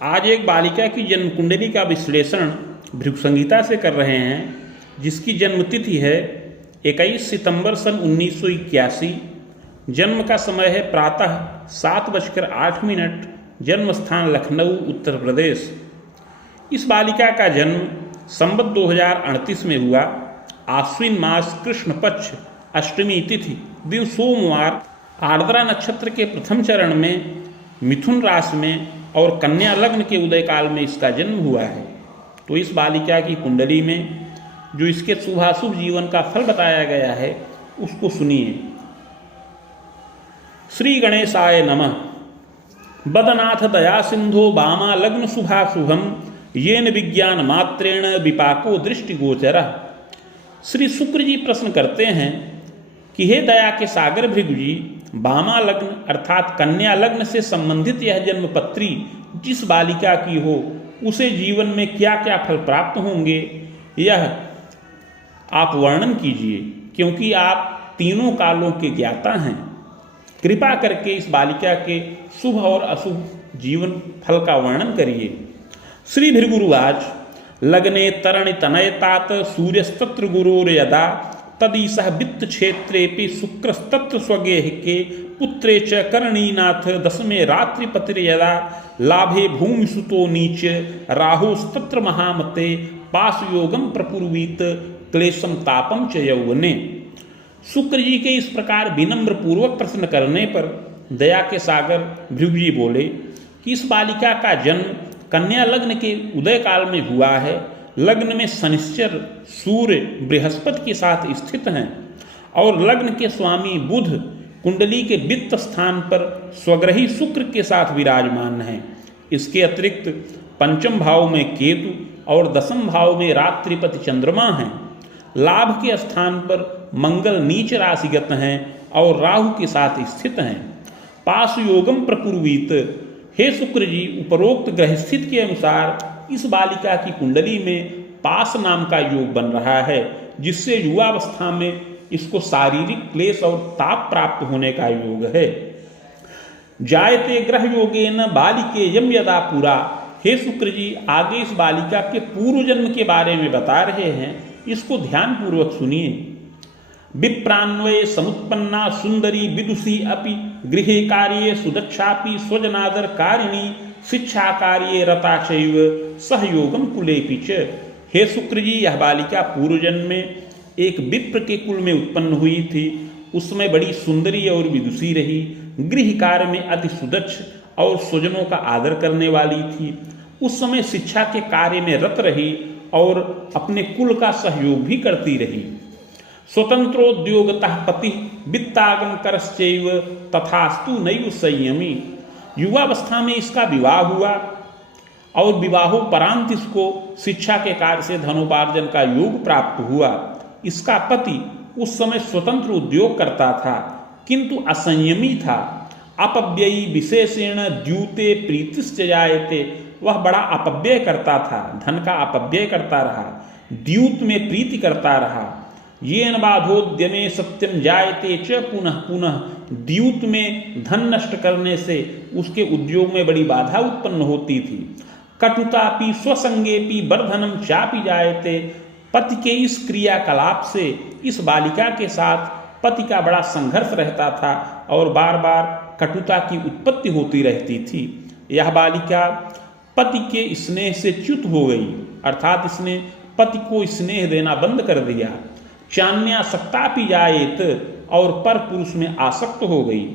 आज एक बालिका की जन्म कुंडली का विश्लेषण भृगु संहिता से कर रहे हैं, जिसकी जन्म तिथि है 21 सितंबर सन 1981। जन्म का समय है प्रातः 7:08, जन्म स्थान लखनऊ उत्तर प्रदेश। इस बालिका का जन्म संवत 2038 में हुआ। आश्विन मास कृष्ण पक्ष अष्टमी तिथि दिन सोमवार आर्द्रा नक्षत्र के प्रथम चरण में मिथुन राशि में और कन्या लग्न के उदय काल में इसका जन्म हुआ है। तो इस बालिका की कुंडली में जो इसके शुभाशुभ जीवन का फल बताया गया है उसको सुनिए। श्री गणेशाय नमः। बदनाथ दया सिंधो बामा लग्न शुभाशुभम येन विज्ञान मात्रेण विपाको दृष्टिगोचर। श्री शुक्र जी प्रश्न करते हैं कि हे दया के सागर भृगु जी, बामा लग्न अर्थात कन्या लग्न से संबंधित यह जन्मपत्री जिस बालिका की हो उसे जीवन में क्या क्या फल प्राप्त होंगे, यह आप वर्णन कीजिए, क्योंकि आप तीनों कालों के ज्ञाता हैं। कृपा करके इस बालिका के शुभ और अशुभ जीवन फल का वर्णन करिए। श्री भृगुरुवाच लग्ने तरणि तनयतात सूर्यस्तत्र गुरुर्यदा तदीसः वित्त क्षेत्रेपि शुक्रस्तत्र स्वगेहिके पुत्रे च करणीनाथ दशमे रात्रिपतिर्यदा लाभे भूमिसुतो नीच राहुस्तत्र महामते पाशयोगम प्रपूर्वीत क्लेशम तापम च यौवने। शुक्र जी के इस प्रकार विनम्र पूर्वक प्रश्न करने पर दया के सागर भृगु जी बोले कि इस बालिका का जन्म कन्या लग्न के उदय काल में हुआ है। लग्न में शनिश्चर सूर्य बृहस्पति के साथ स्थित हैं और लग्न के स्वामी बुध कुंडली के वित्त स्थान पर स्वग्रही शुक्र के साथ विराजमान हैं। इसके अतिरिक्त पंचम भाव में केतु और दशम भाव में रात्रिपति चंद्रमा हैं। लाभ के स्थान पर मंगल नीच राशिगत हैं और राहु के साथ स्थित हैं। पाश योगम प्रपूर्वीत। हे शुक्र जी, उपरोक्त ग्रहस्थित के अनुसार इस बालिका की कुंडली में पास नाम का योग बन रहा है, जिससे युवावस्था में इसको शारीरिक क्लेश और ताप प्राप्त होने का योग है। जायते ग्रह योगेन बालिके यम यदा पुरा। हे शुक्र जी, आगे इस बालिका के पूर्व जन्म के बारे में बता रहे हैं, इसको ध्यान पूर्वक सुनिए। विप्रान्वये समुत्पन्ना सुंदरी विदुषी अपि गृहे कार्ये सुदक्षापि स्वजनादर कारिणी शिक्षा कार्ये रता चैव सहयोगम कुलेपि च। हे शुक्र जी, यह बालिका पूर्व जन्म में एक विप्र के कुल में उत्पन्न हुई थी। उसमें बड़ी सुंदरी और विदुषी रही, गृह कार्य में अति सुदक्ष और स्वजनों का आदर करने वाली थी। उस समय शिक्षा के कार्य में रत रही और अपने कुल का सहयोग भी करती रही। स्वतंत्रोद्योगतः पति वित्तागम करश्चैव तथास्तु नैव संयमी। युवावस्था में इसका विवाह हुआ और विवाहोपरांत इसको शिक्षा के कार्य से धनोपार्जन का योग प्राप्त हुआ। इसका पति उस समय स्वतंत्र उद्योग करता था, किंतु असंयमी था। अपव्ययी विशेषेण द्यूते प्रीतिश्च जायते। वह बड़ा अपव्यय करता था, धन का अपव्यय करता रहा, द्यूत में प्रीति करता रहा। येन बाधोद्यमे सत्यम जायते च पुनः पुनः। द्यूत में धन नष्ट करने से उसके उद्योग में बड़ी बाधा उत्पन्न होती थी। कटुतापि स्वसंगेपि वर्धनम चापि जायते। पति के इस क्रियाकलाप से इस बालिका के साथ पति का बड़ा संघर्ष रहता था और बार बार कटुता की उत्पत्ति होती रहती थी। यह बालिका पति के स्नेह से च्युत हो गई, अर्थात इसने पति को स्नेह देना बंद कर दिया। चान्यासक्तापि जायेत, और पर पुरुष में आसक्त हो गई।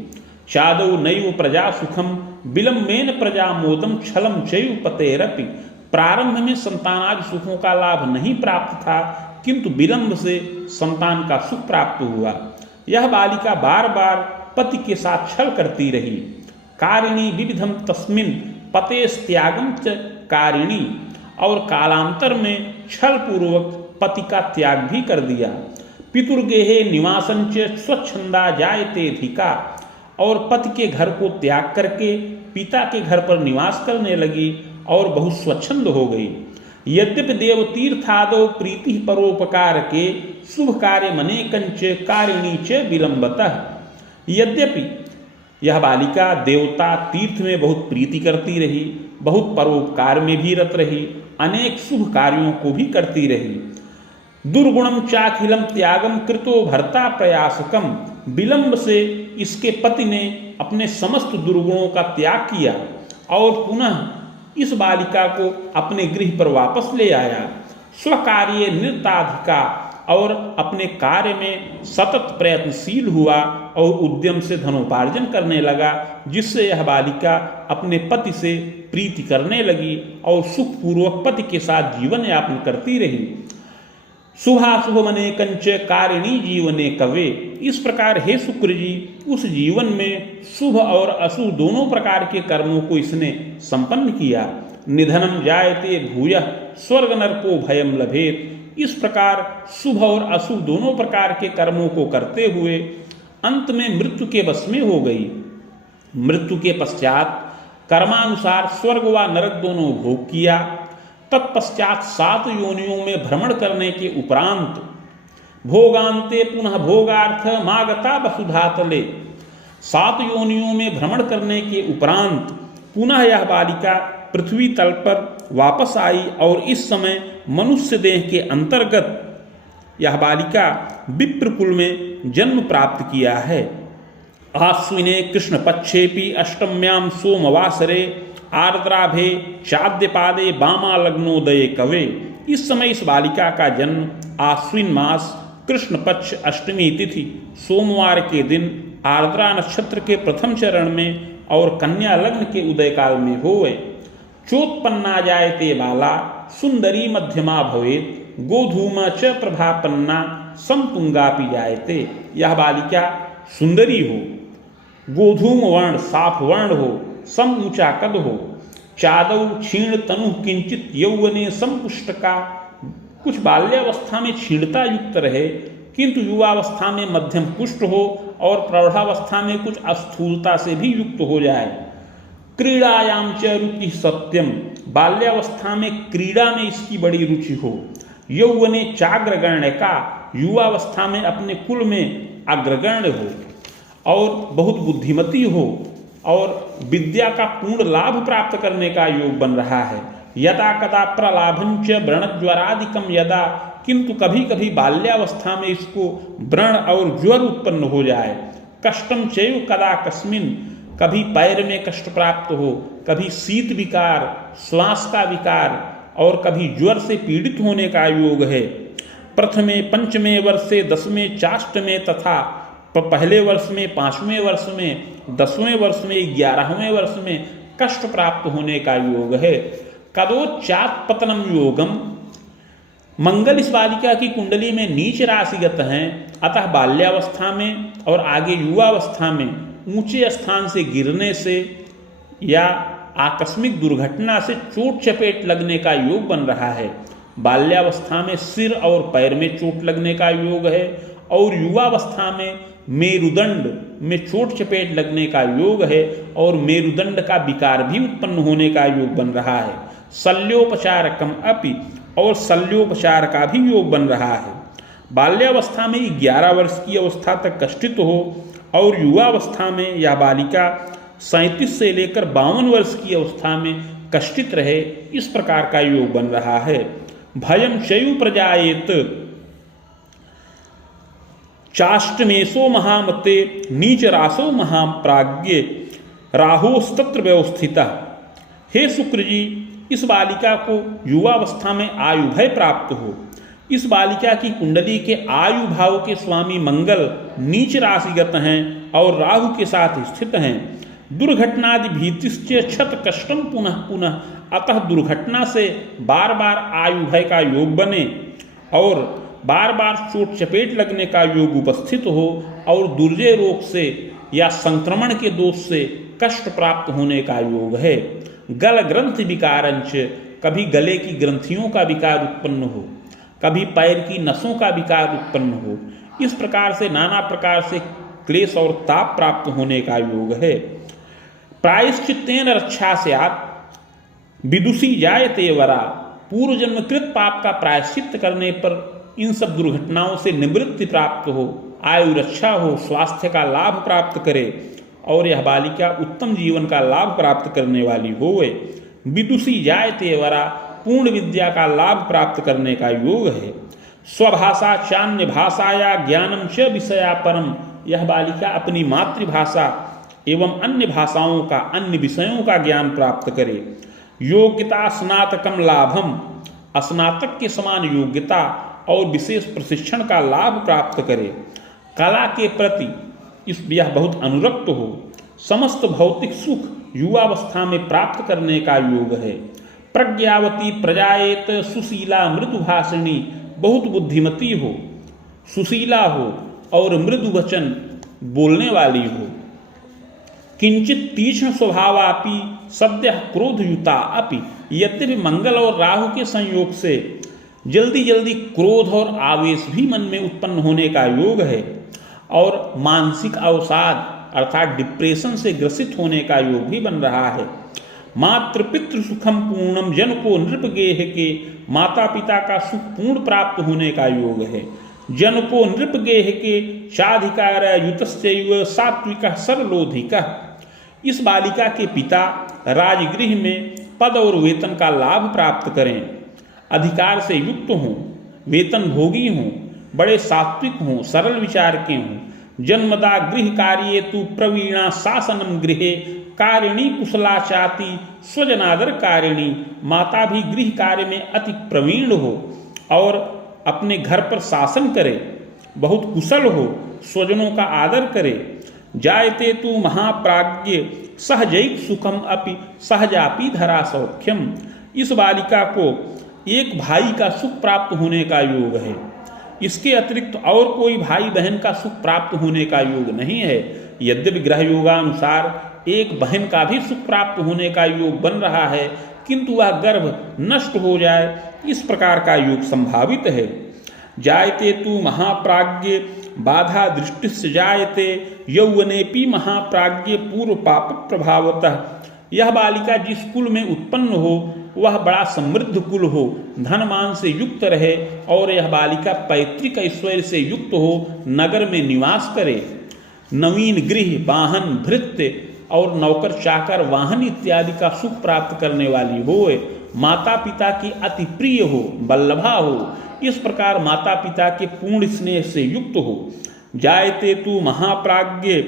चादौ नैव प्रजा सुखम विलंबेन प्रजा मोदम छलम चैव पतेरपि। प्रारंभ में संतानादि सुखों का लाभ नहीं प्राप्त था, किंतु विलंब से संतान का सुख प्राप्त हुआ। यह बालिका बार बार पति के साथ छल करती रही। कारिणी विविधम तस्मिन पतेस्त्यागम च कारिणी। और कालांतर में छल पूर्वक पति का त्याग भी कर दिया। पितुर्गेहे निवासंच स्वच्छंदा जायते धिका। और पति के घर को त्याग करके पिता के घर पर निवास करने लगी और बहुत स्वच्छंद हो गई। यद्यपि देव तीर्थादौ प्रीति परोपकार के शुभ कार्य मनेकंच कारिणी च विलंबतः। यद्यपि यह बालिका देवता तीर्थ में बहुत प्रीति करती रही, बहुत परोपकार में भी रत रही, अनेक शुभ कार्यों को भी करती रही। दुर्गुणम चाखिलम त्यागम कृतो भर्ता प्रयासकम, विलंब से इसके पति ने अपने समस्त दुर्गुणों का त्याग किया और पुनः इस बालिका को अपने गृह पर वापस ले आया। स्वकार्य निरताधिका, और अपने कार्य में सतत प्रयत्नशील हुआ और उद्यम से धनोपार्जन करने लगा, जिससे यह बालिका अपने पति से प्रीति करने लगी और सुखपूर्वक पति के साथ जीवन यापन करती रही। शुभाशुभ मने कंच कारिणी जीवने कवे, इस प्रकार हे शुक्र जी उस जीवन में शुभ और अशुभ दोनों प्रकार के कर्मों को इसने संपन्न किया। निधनम जायते भूयः स्वर्ग नरको भयम लभेत, इस प्रकार शुभ और अशुभ दोनों प्रकार के कर्मों को करते हुए अंत में मृत्यु के वश में हो गई। मृत्यु के पश्चात कर्मानुसार स्वर्ग व नरक दोनों भोग किया। तत्पश्चात 7 योनियों में भ्रमण करने के उपरांत भोगांते पुनः भोगार्थ मागता वसुधातले, 7 योनियों में भ्रमण करने के उपरांत पुनः यह बालिका पृथ्वी तल पर वापस आई और इस समय मनुष्य देह के अंतर्गत यह बालिका विप्रकुल में जन्म प्राप्त किया है। आश्विने कृष्ण पक्षेपी अष्टम्याम सोमवासरे आर्द्राभे चाद्यपादे बामा लग्नोदये कवे, इस समय इस बालिका का जन्म आश्विन मास कृष्ण पक्ष अष्टमी तिथि सोमवार के दिन आर्द्रा नक्षत्र के प्रथम चरण में और कन्या लग्न के उदय काल में होवे। चोत्पन्ना जायते बाला सुंदरी मध्यमा भवेत, गोधूम च प्रभापन्ना समपुंगापि जायते, यह बालिका सुंदरी हो, गोधूम वर्ण साफ वर्ण हो, सम ऊंचा कद हो, चादौ क्षीण तनु किंचित यौवने संपुष्टका, कुछ बाल्यावस्था में क्षीणता युक्त रहे किंतु युवावस्था में मध्यम पुष्ट हो और प्रौढ़ावस्था में कुछ अस्थूलता से भी युक्त हो जाए। क्रीड़ायाम च रुचि सत्यम, बाल्यावस्था में क्रीड़ा में इसकी बड़ी रुचि हो। यौवने चाग्रगण्य का, युवावस्था में अपने कुल में अग्रगण्य हो और बहुत बुद्धिमती हो और विद्या का पूर्ण लाभ प्राप्त करने का योग बन रहा है। यदा कदा प्रलाभंच व्रणज्वरादिकम यदा, किंतु कभी कभी बाल्यावस्था में इसको व्रण और ज्वर उत्पन्न हो जाए। कष्टम चैव कदा कस्मिन, कभी पैर में कष्ट प्राप्त हो, कभी शीत विकार, श्वास का विकार और कभी ज्वर से पीड़ित होने का योग है। प्रथमे पंचमे वर्षे 10वें चाष्टमे तथा पहले वर्ष में 5वें वर्ष में 10वें वर्ष में 11वें वर्ष में कष्ट प्राप्त होने का योग है। कदोच्चात पतनम योगम, मंगल इस बालिका की कुंडली में नीच राशिगत हैं, अतः बाल्यावस्था में और आगे युवावस्था में ऊंचे स्थान से गिरने से या आकस्मिक दुर्घटना से चोट चपेट लगने का योग बन रहा है। बाल्यावस्था में सिर और पैर में चोट लगने का योग है और युवावस्था में मेरुदंड में चोट चपेट लगने का योग है और मेरुदंड का विकार भी उत्पन्न होने का योग बन रहा है। शल्योपचारकम अपि, और शल्योपचार का भी योग बन रहा है। बाल्यावस्था में 11 वर्ष की अवस्था तक कष्टित हो और युवावस्था में यह बालिका 37 से लेकर 52 वर्ष की अवस्था में कष्टित रहे, इस प्रकार का योग बन रहा है। भयम चयु प्रजाएत चाष्टमेशो महामते नीच रासो महाप्राज्ञे राहोस्तत्र व्यवस्थिता, हे शुक्र जी इस बालिका को युवावस्था में आयु भय प्राप्त हो। इस बालिका की कुंडली के आयु भाव के स्वामी मंगल नीच राशिगत हैं और राहु के साथ स्थित हैं। दुर्घटनादि भीतिश्च क्षत कष्टम पुनः पुनः, अतः दुर्घटना से बार बार आयु भय का योग बने और बार बार चोट चपेट लगने का योग उपस्थित हो और दुर्जय रोग से या संक्रमण के दोष से कष्ट प्राप्त होने का योग है। गल ग्रंथि विकारंच, कभी गले की ग्रंथियों का विकार उत्पन्न हो, कभी पैर की नसों का विकार उत्पन्न हो, इस प्रकार से नाना प्रकार से क्लेश और ताप प्राप्त होने का योग है। प्रायश्चित्तेन रक्षा स्यात् विदुषी जायते वरा, पूर्व जन्म कृत पाप का प्रायश्चित करने पर इन सब दुर्घटनाओं से निवृत्ति प्राप्त हो, आयु रक्षा हो, स्वास्थ्य का लाभ प्राप्त करे और यह बालिका उत्तम जीवन का लाभ प्राप्त करने वाली होवे। विदुषी जायते वरा, पूर्ण विद्या का लाभ प्राप्त करने का योग है। स्वभाषा चान्य भाषाया ज्ञानम च विषया परम, यह बालिका अपनी मातृभाषा एवं अन्य भाषाओं का, अन्य विषयों का ज्ञान प्राप्त करे। योग्यता स्नातकम लाभम, स्नातक के समान योग्यता और विशेष प्रशिक्षण का लाभ प्राप्त करे। कला के प्रति यह बहुत अनुरक्त हो। समस्त भौतिक सुख युवावस्था में प्राप्त करने का योग है। प्रज्ञावती प्रजाएत सुशीला मृदुभाषिणी, बहुत बुद्धिमती हो, सुशीला हो और मृदु वचन बोलने वाली हो। किंचित तीक्ष्ण स्वभावापि सद्य क्रोधयुता अपि, यद्यपि मंगल और राहु के संयोग से जल्दी जल्दी क्रोध और आवेश भी मन में उत्पन्न होने का योग है और मानसिक अवसाद अर्थात डिप्रेशन से ग्रसित होने का योग भी बन रहा है। मातृ पितृ सुखम पूर्णम, जन को नृप गेह के, माता पिता का सुख पूर्ण प्राप्त होने का योग है। जन को नृप गेह के साधिकार युतश्चैव सात्विक सरलोधिक, इस बालिका के पिता राजगृह में पद और वेतन का लाभ प्राप्त करें, अधिकार से युक्त हों, वेतन भोगी हों, बड़े सात्विक हों, सरल विचार के हों। जन्मदा गृह कार्ये तु प्रवीणा शासनम गृहे, कारिणी कुशला चाति स्वजनादर कारिणी, माता भी गृह कार्य में अति प्रवीण हो और अपने घर पर शासन करे, बहुत कुशल हो, स्वजनों का आदर करे। जायते तु महाप्राज्ञ सहजैक सुखम अपि सहजापि धरा सौख्यम, इस बालिका को एक भाई का सुख प्राप्त होने का योग है। इसके अतिरिक्त और कोई भाई बहन का सुख प्राप्त होने का योग नहीं है। यद्यपि ग्रह योगानुसार एक बहन का भी सुख प्राप्त होने का योग बन रहा है, किंतु वह गर्भ नष्ट हो जाए, इस प्रकार का योग संभावित है। जायते तु महाप्राज्ञ बाधा दृष्टिस्य जायते, यौवनेपि महाप्राज्ञ पूर्व पाप प्रभावतः, यह बालिका जिस कुल में उत्पन्न हो वह बड़ा समृद्ध कुल हो, धनमान से युक्त रहे और यह बालिका पैतृक ऐश्वर्य से युक्त हो, नगर में निवास करे, नवीन गृह वाहन भृत्य और नौकर चाकर वाहन इत्यादि का सुख प्राप्त करने वाली हो, माता पिता की अति प्रिय हो, बल्लभा हो, इस प्रकार माता पिता के पूर्ण स्नेह से युक्त हो। जायते तु महाप्राज्ञ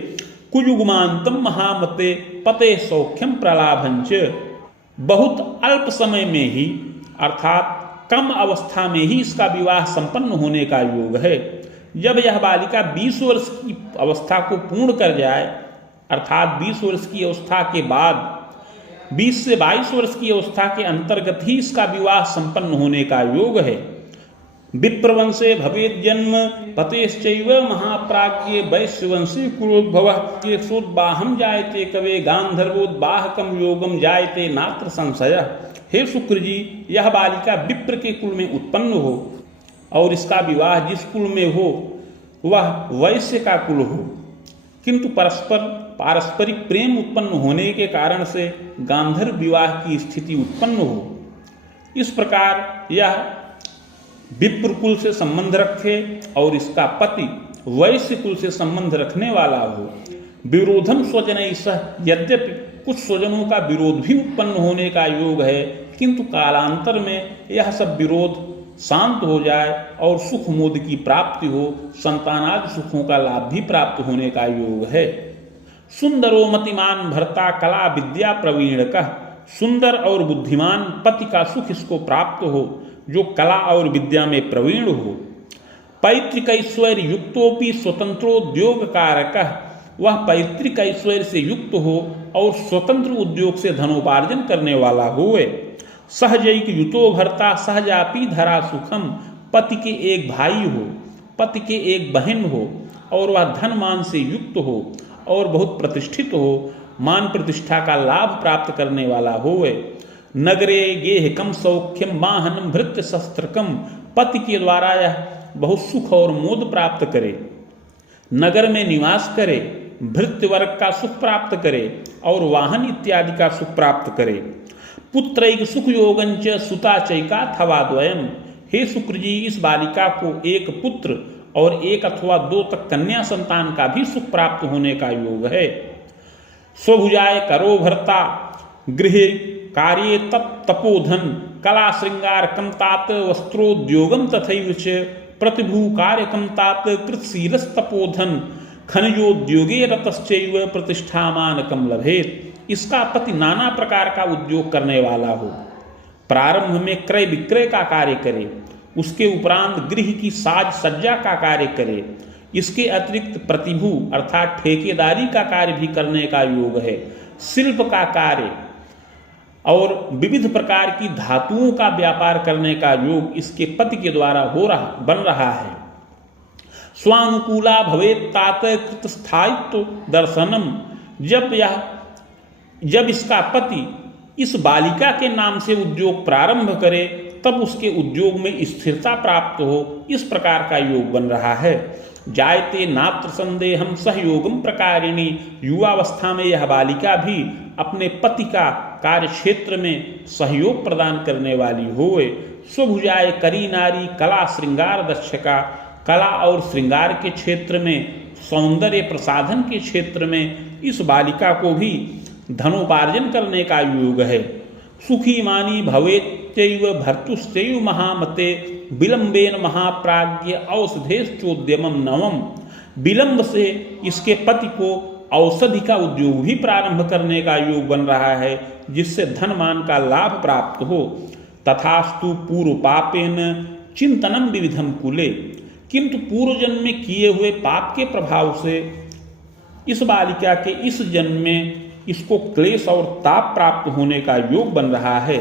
कुयुग्मांतम महामते पते सौख्यम प्रलाभंच, बहुत अल्प समय में ही अर्थात कम अवस्था में ही इसका विवाह संपन्न होने का योग है। जब यह बालिका 20 वर्ष की अवस्था को पूर्ण कर जाए, अर्थात 20 वर्ष की अवस्था के बाद 20 से 22 वर्ष की अवस्था के अंतर्गत ही इसका विवाह संपन्न होने का योग है। विप्रवंशे भवेद जन्म पतेश्चैव महाप्राज्ञे वैश्यवंशी कुलोद्भव, केशोद्बाहम जायते कवे गांधर्वोद्बाहकम योगम जायते नात्र संशय। हे शुक्र जी, यह बालिका विप्र के कुल में उत्पन्न हो और इसका विवाह जिस कुल में हो वह वैश्य का कुल हो, किंतु पारस्परिक प्रेम उत्पन्न होने के कारण से गांधर्व विवाह की स्थिति उत्पन्न हो। इस प्रकार यह विप्र कुल से संबंध रखे और इसका पति वैश्य कुल से संबंध रखने वाला हो। विरोधम स्वजन सह, यद्यपि कुछ स्वजनों का विरोध भी उत्पन्न होने का योग है, किंतु कालांतर में यह सब विरोध शांत हो जाए और सुख मोद की प्राप्ति हो, संतानादि सुखों का लाभ भी प्राप्त होने का योग है। सुंदरो मतिमान भर्ता कला विद्या प्रवीण का, सुंदर और बुद्धिमान पति का सुख इसको प्राप्त हो जो कला और विद्या में प्रवीण हो। पैतृक ऐश्वर्य युक्तोपि स्वतंत्रोद्योग कारक, वह पैतृक ऐश्वर्य से युक्त हो और स्वतंत्र उद्योग से धनोपार्जन करने वाला होए। सहजैक युतो भर्ता सहजापि धरा सुखम, पति के एक भाई हो, पति के एक बहन हो और वह धन मान से युक्त हो और बहुत प्रतिष्ठित हो, मान प्रतिष्ठा का लाभ प्राप्त करने वाला होए। नगरे गेहकम सौख्यम वाहनम भृत्य शस्त्रकम, पति के द्वारा यह बहुत सुख और मोद प्राप्त करे, नगर में निवास करे, भृत्य वर्ग का सुख प्राप्त करे और वाहन इत्यादि का सुख प्राप्त करे। पुत्रैक सुख योगंच सुता चैका थवा द्वयम, हे शुक्र जी, इस बालिका को एक पुत्र और एक अथवा दो तक कन्या संतान का भी सुख प्राप्त होने का योग है। स्वभुजाय करो भर्ता गृह कार्ये तपोधन कला श्रृंगार कम तात वस्त्रोद्योगम तथैव च प्रतिभू कार्य कम तात कृतशीरस तपोधन खनिजोद्योगे रतश्चैव प्रतिष्ठामान कम लभेत। इसका पति नाना प्रकार का उद्योग करने वाला हो, प्रारंभ में क्रय विक्रय का कार्य करे, उसके उपरांत गृह की साज सज्जा का कार्य करे, इसके अतिरिक्त प्रतिभू अर्थात ठेकेदारी का कार्य भी करने का योग है, शिल्प का कार्य और विविध प्रकार की धातुओं का व्यापार करने का योग इसके पति के द्वारा बन रहा है। स्वानुकूला भवेत तात कृत स्थायित्व दर्शनम, जब इसका पति इस बालिका के नाम से उद्योग प्रारंभ करे तब उसके उद्योग में स्थिरता प्राप्त हो, इस प्रकार का योग बन रहा है। जायते नात्र संदेहम सहयोगम प्रकारिणी, युवावस्था में यह बालिका भी अपने पति का कार्य क्षेत्र में सहयोग प्रदान करने वाली होए। स्वभुजाए करी नारी कला श्रृंगार दक्षका, कला और श्रृंगार के क्षेत्र में, सौंदर्य प्रसाधन के क्षेत्र में इस बालिका को भी धनोपार्जन करने का योग है। सुखी मानी भवेत्यैव भर्तुश्चैव महामते, विलंबेन महाप्राज्ञ औषधेश्चोद्यमम नवम, विलंब से इसके पति को औषधि का उद्योग भी प्रारंभ करने का योग बन रहा है, जिससे धनमान का लाभ प्राप्त हो। तथास्तु पूर्व पापेन चिंतनम विविधम कुले, किंतु पूर्व जन्म में किए हुए पाप के प्रभाव से इस बालिका के इस जन्म में इसको क्लेश और ताप प्राप्त होने का योग बन रहा है।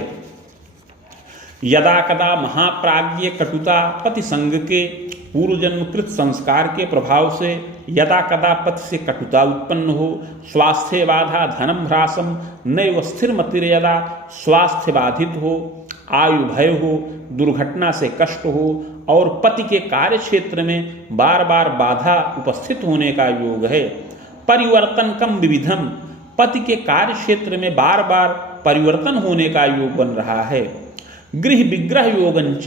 यदा कदा महाप्राज्ञ कटुता पति संग के, पूर्व जन्म कृत संस्कार के प्रभाव से यदा कदा पति से कटुता उत्पन्न हो, स्वास्थ्य बाधा धनम ह्रासम नैव स्थिर मतिर्यदा, स्वास्थ्य बाधित हो, आयु भय हो, दुर्घटना से कष्ट हो और पति के कार्य क्षेत्र में बार बार बाधा उपस्थित होने का योग है। परिवर्तन कम विविधम, पति के कार्य क्षेत्र में बार बार परिवर्तन होने का योग बन रहा है। गृह विग्रह योगंच,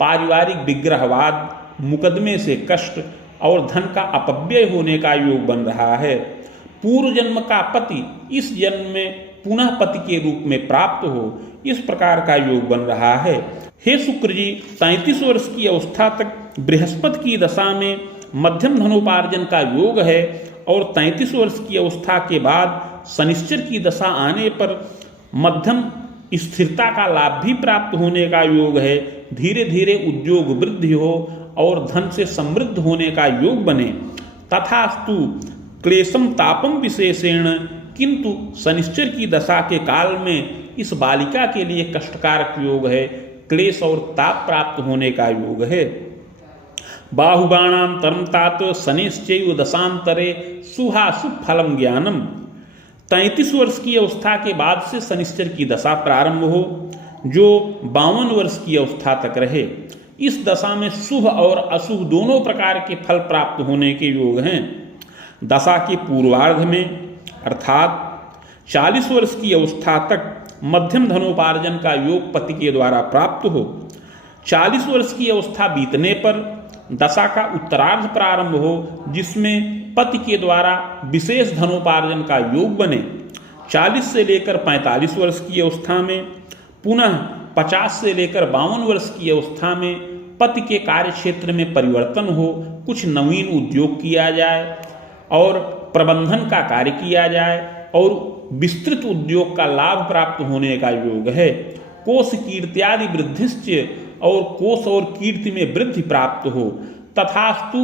पारिवारिक विग्रहवाद, मुकदमे से कष्ट और धन का अपव्यय होने का योग बन रहा है। पूर्व जन्म का पति इस जन्म में पुनः पति के रूप में प्राप्त हो, इस प्रकार का योग बन रहा है। हे शुक्र जी, 33 वर्ष की अवस्था तक बृहस्पति की दशा में मध्यम धनोपार्जन का योग है और 33 वर्ष की अवस्था के बाद शनिश्चर की दशा आने पर मध्यम स्थिरता का लाभ भी प्राप्त होने का योग है। धीरे धीरे उद्योग वृद्धि हो और धन से समृद्ध होने का योग बने। तथास्तु क्लेशम तापम विशेषेण, किंतु शनिश्चर की दशा के काल में इस बालिका के लिए कष्टकारक योग है, क्लेश और ताप प्राप्त होने का योग है। बाहुबाणाम तरम तात शनिश्चैव दशांतरे सुहासु फलम ज्ञानम, 33 वर्ष की अवस्था के बाद से शनिश्चर की दशा प्रारंभ हो, जो 52 वर्ष की अवस्था तक रहे। इस दशा में शुभ और अशुभ दोनों प्रकार के फल प्राप्त होने के योग हैं। दशा के पूर्वार्ध में अर्थात 40 वर्ष की अवस्था तक मध्यम धनोपार्जन का योग पति के द्वारा प्राप्त हो। 40 वर्ष की अवस्था बीतने पर दशा का उत्तरार्ध प्रारंभ हो, जिसमें पति के द्वारा विशेष धनोपार्जन का योग बने। 40 से लेकर 45 वर्ष की अवस्था में, पुनः 50 से लेकर 52 वर्ष की अवस्था में पति के कार्य क्षेत्र में परिवर्तन हो, कुछ नवीन उद्योग किया जाए और प्रबंधन का कार्य किया जाए और विस्तृत उद्योग का लाभ प्राप्त होने का योग है। कोश कीर्त्यादि वृद्धिश्च, और कोश और कीर्ति में वृद्धि प्राप्त हो। तथास्तु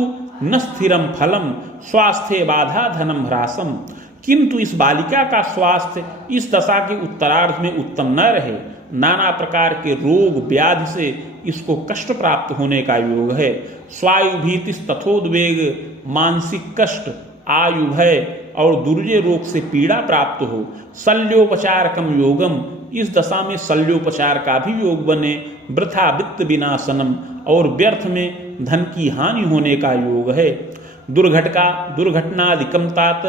न स्थिरम फलम स्वास्थ्य बाधा धनम ह्रासम, किंतु इस बालिका का स्वास्थ्य इस दशा के उत्तरार्ध में उत्तम न रहे, नाना प्रकार के रोग व्याधि से इसको कष्ट प्राप्त होने का योग है। स्वायु भीतिस तथोद्वेग, मानसिक कष्ट, आयु भय और दुर्जय रोग से पीड़ा प्राप्त हो। शल्योपचारकम योगम, इस दशा में शल्योपचार का भी योग बने। वृथा वित्त विनाशनम, और व्यर्थ में धन की हानि होने का योग है। दुर्घटनादिकम तात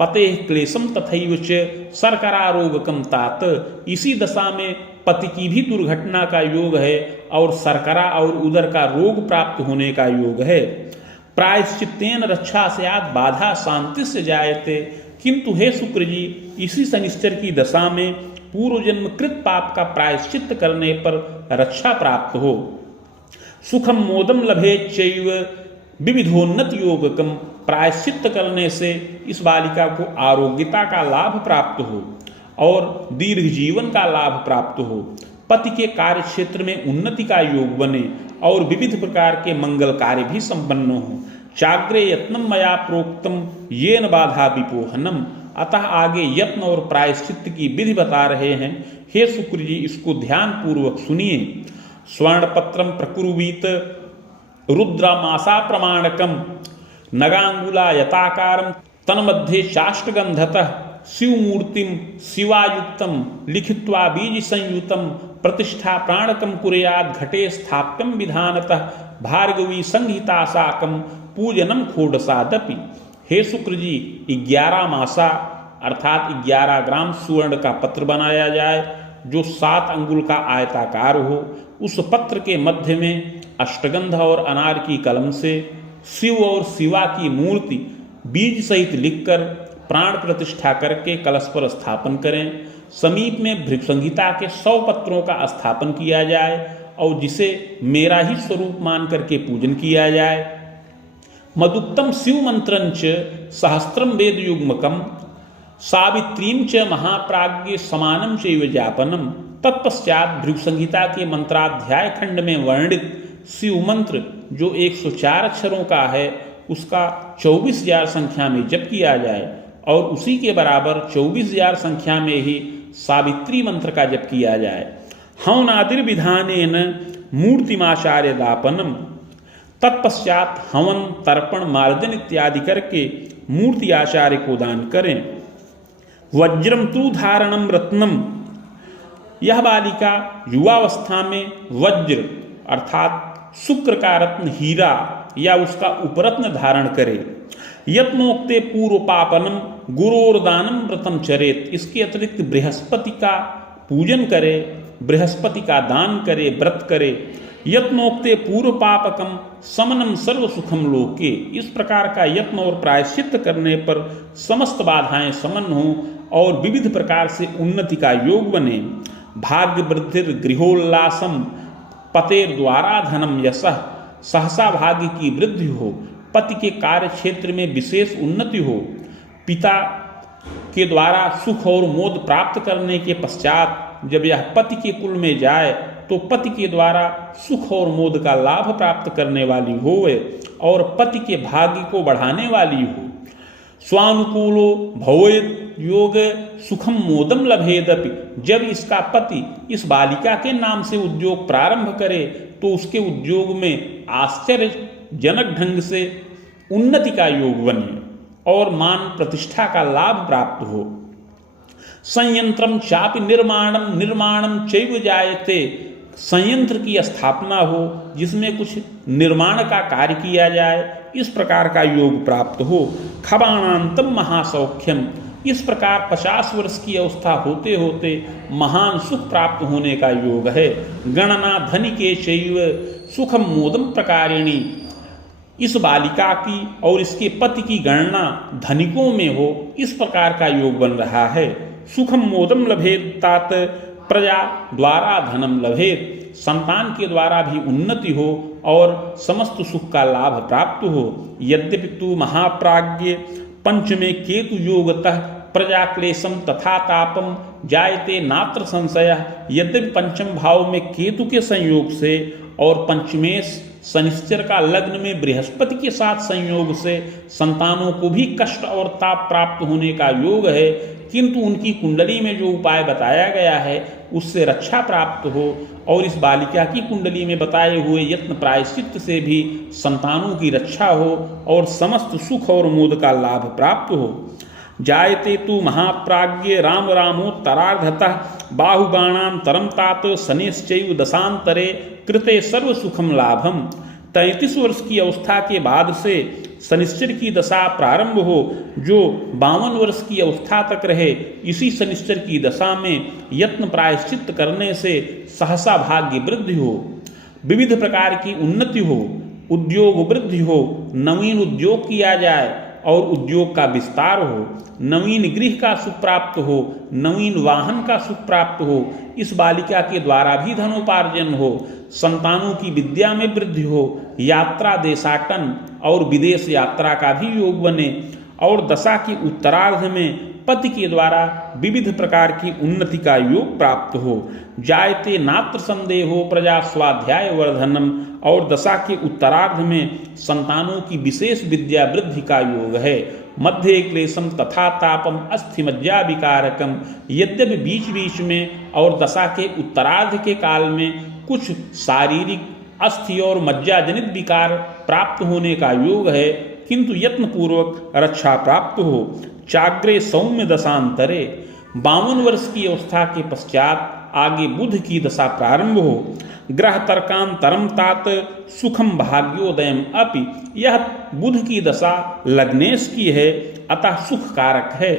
पते क्लेशम तथैव च शर्करारोगकम तात, इसी दशा में पति की भी दुर्घटना का योग है और शर्करा और उदर का रोग प्राप्त होने का योग है। प्रायश्चित्तेन रक्षा स्यात् बाधा शांति से जायते, किंतु हे शुक्र जी, इसी शनिश्चर की दशा में पूर्व जन्म कृत पाप का प्रायश्चित करने पर रक्षा प्राप्त हो। सुखम मोदम लभे चैव विविधोन्नत योगकम, प्रायश्चित करने से इस बालिका को आरोग्यता का लाभ प्राप्त हो और दीर्घ जीवन का लाभ प्राप्त हो, पति के कार्य क्षेत्र में उन्नति का योग बने और विविध प्रकार के मंगल कार्य भी संपन्न हो। चाग्रे यत्नम मया प्रोक्तम येन बाधा विपोहनम, अतः आगे यत्न और प्रायश्चित की विधि बता रहे हैं। हे शुक्र जी, इसको ध्यान पूर्वक सुनिए। स्वर्णपत्रम प्रकुर्वीत रुद्रमासा प्रमाणकम नगांगुला यताकारम तन्मध्ये चाष्टगंधतः शिवमूर्तिम शिवायुक्तम लिखित्वा बीज संयुतम प्रतिष्ठा प्राणकम कुर्याद घटे स्थाप्यम विधानतः भार्गवी संहिता साकम पूजनम खोडसादपि। हे शुक्र जी, 11 मासा अर्थात 11 ग्राम सुवर्ण का पत्र बनाया जाए जो 7 अंगुल का आयताकार हो। उस पत्र के मध्य में अष्टगंध और अनार की कलम से शिव और शिवा की मूर्ति बीज सहित लिखकर प्राण प्रतिष्ठा करके कलश पर स्थापन करें। समीप में भृगुसंहिता के 100 पत्रों का स्थापन किया जाए और जिसे मेरा ही स्वरूप मान करके पूजन किया जाए। मदुक्तम शिव मंत्रंच सहस्त्रम वेद युग्मकम सावित्रीम च महाप्राज्ञ समानम चैव जापनम। तत्पश्चात भृगुसंहिता के मंत्राध्याय खंड में वर्णित शिव मंत्र जो 104 अक्षरों का है उसका 24,000 संख्या में जप किया जाए और उसी के बराबर 24,000 संख्या में ही सावित्री मंत्र का जप किया जाए। हवनादिर विधानेन मूर्तिमाचार्य दापनम, तत्पश्चात हवन तर्पण मार्जन इत्यादि करके मूर्ति आचार्य को दान करें। वज्रम तु धारणम रत्नम, यह बालिका युवावस्था में वज्र अर्थात शुक्र का रत्न हीरा या उसका उपरत्न धारण करे। यत्नोक्ते पूर्व पापनम गुरोर्दानम व्रतम चरेत, इसके अतिरिक्त बृहस्पति का पूजन करे, बृहस्पति का दान करे, व्रत करे। यत्नोक्ते पूर्व पापकम समनम सर्व सुखम लोके, इस प्रकार का यत्न और प्रायश्चित करने पर समस्त बाधाएं समन हों और विविध प्रकार से उन्नति का योग बने। भाग्य वृद्धिर गृहोल्लासम पतेर द्वारा धनम यशः, सहसा भाग्य की वृद्धि हो, पति के कार्य क्षेत्र में विशेष उन्नति हो। पिता के द्वारा सुख और मोद प्राप्त करने के पश्चात जब यह पति के कुल में जाए तो पति के द्वारा सुख और मोद का लाभ प्राप्त करने वाली हो और पति के भाग्य को बढ़ाने वाली हो। स्वानुकूलो भवेद योग सुखम मोदम लभेदपि, जब इसका पति इस बालिका के नाम से उद्योग प्रारंभ करे तो उसके उद्योग में आश्चर्यजनक ढंग से उन्नति का योग बने और मान प्रतिष्ठा का लाभ प्राप्त हो। संयंत्रम चापि निर्माणम चैव जायते, संयंत्र की स्थापना हो जिसमें कुछ निर्माण का कार्य किया जाए, इस प्रकार का योग प्राप्त हो। खबाणांतम महासौख्यम, इस प्रकार 50 वर्ष की अवस्था होते होते महान सुख प्राप्त होने का योग है। गणना धनिके चैव सुखम मोदम प्रकारिणी, इस बालिका की और इसके पति की गणना धनिकों में हो, इस प्रकार का योग बन रहा है। सुखम मोदम लभेत तात प्रजा द्वारा धनम लभेत, संतान के द्वारा भी उन्नति हो और समस्त सुख का लाभ प्राप्त हो। यद्यपि तु महाप्राज्ञ पंचमे केतु योगतः प्रजा क्लेशम तथा तापम जायते नात्र संशय, यद्यपि पंचम भाव में केतु के संयोग से और पंचमेश शनिश्चर का लग्न में बृहस्पति के साथ संयोग से संतानों को भी कष्ट और ताप प्राप्त होने का योग है, किंतु उनकी कुंडली में जो उपाय बताया गया है उससे रक्षा प्राप्त हो और इस बालिका की कुंडली में बताए हुए यत्न प्रायश्चित से भी संतानों की रक्षा हो और समस्त सुख और मोद का लाभ प्राप्त हो। जायते तु महाप्राज्ञ राम रामोत्तरार्धतः बाहुबाणांतरम तात शनिश्चैव दशांतरे कृते सर्व सुखम लाभम, 33 वर्ष की अवस्था के बाद से शनिश्चर की दशा प्रारंभ हो जो 52 वर्ष की अवस्था तक रहे। इसी शनिश्चर की दशा में यत्न प्रायश्चित करने से सहसा भाग्य वृद्धि हो, विविध प्रकार की उन्नति हो, उद्योग वृद्धि हो, नवीन उद्योग किया जाए, और उद्योग का विस्तार हो, नवीन गृह का सुख प्राप्त हो, नवीन वाहन का सुख प्राप्त हो, इस बालिका के द्वारा भी धनोपार्जन हो, संतानों की विद्या में वृद्धि हो, यात्रा देशाटन और विदेश यात्रा का भी योग बने, और दशा के उत्तरार्ध में पति के द्वारा विविध प्रकार की उन्नति का योग प्राप्त हो। जायते नात्र संदेहो प्रजा स्वाध्याय वर्धनम, और दशा के उत्तरार्ध में संतानों की विशेष विद्या वृद्धि का योग है। मध्य क्लेशम तथा तापम अस्थि मज्जा विकारकम, यद्यपि बीच बीच में और दशा के उत्तरार्ध के काल में कुछ शारीरिक अस्थि और मज्जा जनित विकार प्राप्त होने का योग है, किंतु यत्न पूर्वक रक्षा प्राप्त हो। चाग्रे सौम्य दशांतरे, 52 वर्ष की अवस्था के पश्चात आगे बुध की दशा प्रारंभ हो। ग्रह तर्कांतरम तात सुखम भाग्योदयम अपि, यह बुध की दशा लग्नेश की है, अतः सुख कारक है।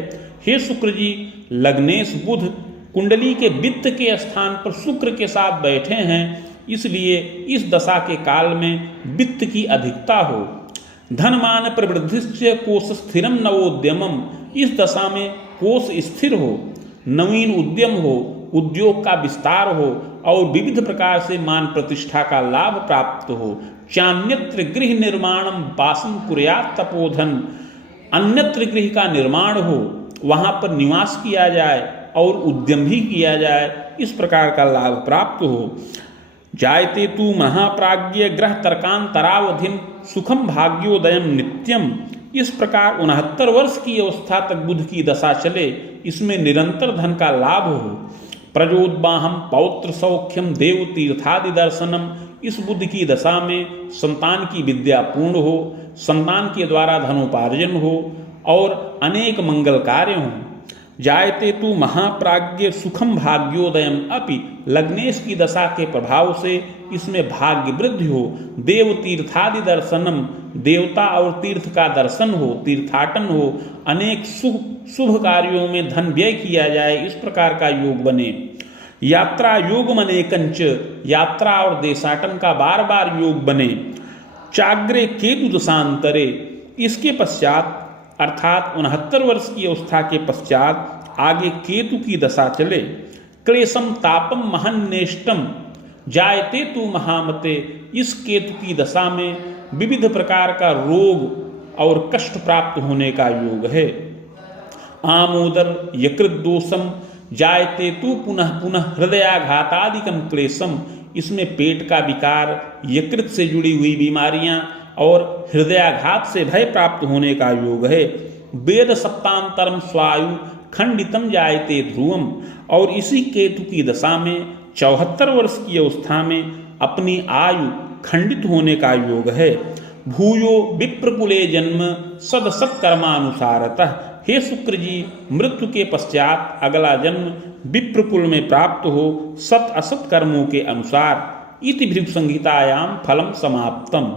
हे शुक्र जी, लग्नेश बुध कुंडली के वित्त के स्थान पर शुक्र के साथ बैठे हैं, इसलिए इस दशा के काल में वित्त की अधिकता हो। धनमान प्रवृद्धिश्च कोश स्थिरम नवोद्यमम, इस दशा में कोश स्थिर हो, नवीन उद्यम हो, उद्योग का विस्तार हो और विविध प्रकार से मान प्रतिष्ठा का लाभ प्राप्त हो। चान्यत्र गृह निर्माणम वासम कुर्यात् तपोधन, अन्यत्र गृह का निर्माण हो, वहाँ पर निवास किया जाए और उद्यम भी किया जाए, इस प्रकार का लाभ प्राप्त हो। जायते तु महाप्राज्ञ ग्रह तर्कांतरावधिम सुखम भाग्योदयम नित्यम, इस प्रकार 69 वर्ष की अवस्था तक बुध की दशा चले, इसमें निरंतर धन का लाभ हो। प्रजोद्वाहम पौत्र सौख्यम देव तीर्थादि दर्शनम, इस बुध की दशा में संतान की विद्या पूर्ण हो, संतान के द्वारा धनोपार्जन हो और अनेक मंगल कार्य हों। जायते तु महाप्राज्ञ सुखम भाग्योदयम अपि, लग्नेश की दशा के प्रभाव से इसमें भाग्य वृद्धि हो। देव तीर्थादि दर्शनम, देवता और तीर्थ का दर्शन हो, तीर्थाटन हो, अनेक शुभ कार्यों में धन व्यय किया जाए, इस प्रकार का योग बने। यात्रा योग मनेकंच, यात्रा और देशाटन का बार बार योग बने। चाग्रे केतु दशांतरे, इसके पश्चात अर्थात 69 वर्ष की अवस्था के पश्चात आगे केतु की दशा चले। क्लेशम तापम महन्नेष्टम जायते तु महामते, इस केतु की दशा में विविध प्रकार का रोग और कष्ट प्राप्त होने का योग है। आमोदर यकृत दोषम जायते तु पुनः पुनः हृदयाघातादिकम क्लेशम, इसमें पेट का विकार, यकृत से जुड़ी हुई बीमारियां और हृदयाघात से भय प्राप्त होने का योग है। वेद सप्तांतरम स्वायु खंडितम जायते ध्रुवम, और इसी केतु की दशा में 74 वर्ष की अवस्था में अपनी आयु खंडित होने का योग है। भूयो विप्रकुले जन्म सद सत्कर्मानुसारतः, हे शुक्र जी, मृत्यु के पश्चात अगला जन्म विप्रकुल में प्राप्त हो सत असत कर्मों के अनुसार। इति भृगु संहितायाम फलम समाप्तम।